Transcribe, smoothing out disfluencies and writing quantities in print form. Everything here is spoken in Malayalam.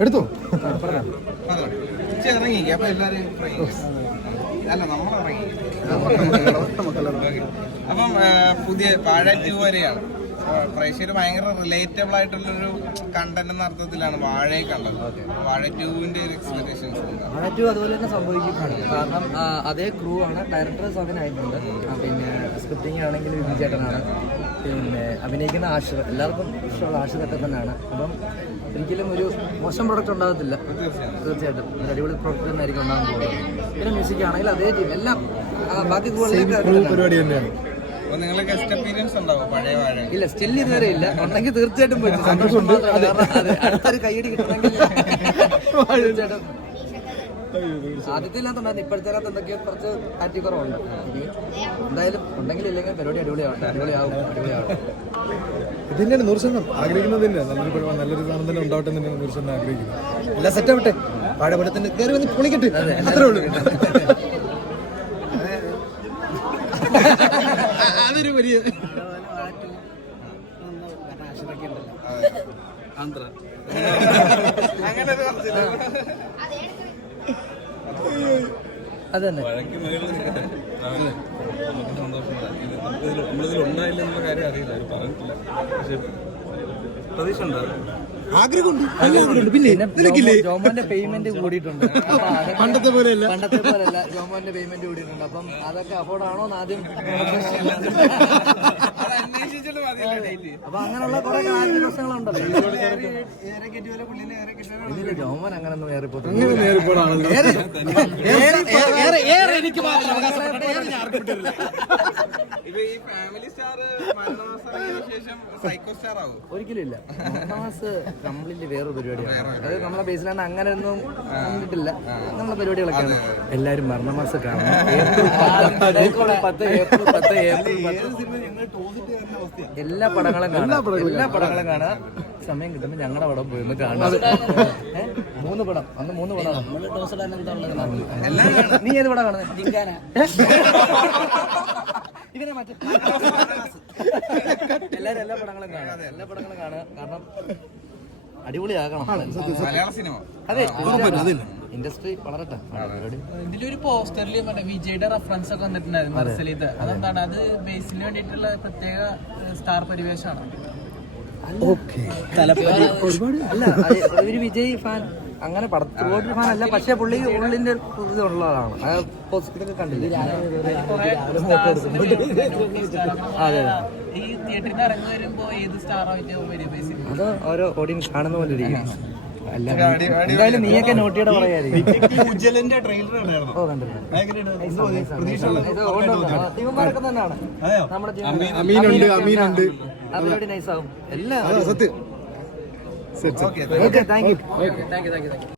എടുത്തോ ഇറങ്ങി അപ്പൊ എല്ലാരും അല്ല നമ്മളിറങ്ങി. അപ്പം പുതിയ വാഴ 2 വരെയാണ്. പ്രേക്ഷകർ ഭയങ്കര റിലേറ്റബിൾ ആയിട്ടുള്ളൊരു കണ്ടന്റ് എന്ന അർത്ഥത്തിലാണ് വാഴയെ കണ്ടത്. വാഴ 2-ന്റെ ഒരു എക്സ്പെക്ടേഷൻസ് വാഴ 2 അതുപോലെ തന്നെ സംഭവിക്കും. കാരണം അതേ ക്രൂ ആണ്. ഡയറക്ടർ സോഗനായിട്ടുണ്ട്. പിന്നെ സ്ക്രിപ്റ്റിംഗ് ആണെങ്കിൽ വിജയേട്ടനാണ്. പിന്നെ അഭിനയിക്കുന്ന ആഷിർ, എല്ലാവർക്കും ഇഷ്ടമുള്ള ആഷിറൊക്കെ തന്നെയാണ്. അപ്പം ഒരിക്കലും ഒരു മോശം പ്രൊഡക്റ്റ് ഉണ്ടാകത്തില്ല. തീർച്ചയായിട്ടും ഒരു അടിപൊളി പ്രൊഡക്റ്റ് തന്നെയായിരിക്കും ഉണ്ടാകാൻ പോകുന്നത്. പിന്നെ മ്യൂസിക് ആണെങ്കിൽ അതേ ടീം എല്ലാം ബാക്കി പരിപാടി തന്നെയാണ്. നിങ്ങൾക്ക് ഗസ്റ്റ് അപ്പീരിയൻസ് ഉണ്ടാവും പഴയ വാഴ? ഇല്ല, സ്റ്റിൽ ഇതുവരെ ഇല്ല. ഉണ്ടെങ്കിൽ തീർച്ചയായിട്ടും പറ്റും. സന്തോഷം മാത്രമല്ല, അടുത്തൊരു കൈയടി കിട്ടണമെങ്കിൽ തീർച്ചയായിട്ടും. ആദ്യത്തെ ഇല്ലാത്തണ്ടായിരുന്നു, ഇപ്പോഴത്തെ എന്തൊക്കെയോ കുറച്ച് ആറ്റിക്കുറവുണ്ട്. ഇനി എന്തായാലും ഉണ്ടെങ്കിൽ ഇല്ലെങ്കിൽ പരിപാടി അടിപൊളിയാവും. ഇത് തന്നെയാണ് 100% ആഗ്രഹിക്കുന്നത്. നല്ലൊരു സാധനം തന്നെ ഉണ്ടാവട്ടെ എന്ന് 100% ആഗ്രഹിക്കുന്നു. എല്ലാം സെറ്റ് ആവട്ടെ. പാടപടത്തിന് കയറി വന്ന് പൊളിക്കട്ടെ, അത്രേ ഉള്ളൂ. അതൊരു വലിയ അതന്നെ ആഗ്രഹമുണ്ട്. പിന്നെ ജോമോന്റെ പേയ്മെന്റ് കൂടിയിട്ടുണ്ട്. പണ്ടത്തെ പോലെയല്ല. ജോമോന്റെ പേയ്മെന്റ് കൂടിയിട്ടുണ്ട്. അപ്പം അതൊക്കെ അഫോർഡ് ആണോ എന്ന് ആദ്യം. അപ്പൊ അങ്ങനെയുള്ള കുറെ പ്രശ്നങ്ങളുണ്ടല്ലോ. ഇതില് ജോമോൻ അങ്ങനൊന്നും ഒരിക്കലും ഇല്ല. മാസ് കംപ്ലീറ്റ്ലി വേറൊരു പരിപാടിയാണ്. അത് നമ്മളെ ബേസിലാണ് അങ്ങനെയൊന്നും കണ്ടിട്ടില്ല. നമ്മളെ പരിപാടികളൊക്കെയാണ്. എല്ലാവരും മരണമാസം കാണണം. ഏപ്രിൽ 10 എല്ലാ പടങ്ങളും കാണാം. സമയം കിട്ടുമ്പോൾ ഞങ്ങളുടെ പടം പോയി കാണാം. 3 പടം, അന്ന് 3 പടം. നീ ഏത് പടം കാണുന്നത്? എല്ലാരും എല്ലാ പടങ്ങളും കാണുക. കാരണം അടിപൊളിയാകണം. അതെ, ഇൻഡസ്ട്രി വളരട്ടെ. ഇതിലൊരു പോസ്റ്ററിൽ വിജയുടെ റെഫറൻസ് ഒക്കെ വന്നിട്ടുണ്ടായിരുന്നു. അതെന്താണ്? അത് ബേസിന് വേണ്ടിയിട്ടുള്ള പ്രത്യേക സ്റ്റാർ പരിവേഷമാണ്. അല്ല, ഒരു വിജയ് ഫാൻ അങ്ങനെ പടത്തോട്ട് ഫാൻ അല്ല. പക്ഷെ പുള്ളി ഉള്ളിന്റെ ഇതുള്ളതാണ്. പോസ്റ്ററൊക്കെ കണ്ടില്ല. അതെ, ഈ തിയേറ്ററിൽ നിന്ന് ഇറങ്ങി വരുമ്പോ ഏത് സ്റ്റാറായിട്ട് അത് ഓരോ ഓഡിയൻസ് കാണുന്ന പോലെ ഇരിക്കും. എന്തായാലും നീയൊക്കെ നോട്ടിയുടെ പറയായിരിക്കും. തന്നെയാണ് നമ്മുടെ പരിപാടി നൈസാകും എല്ലാം. സത്യം. Thank you.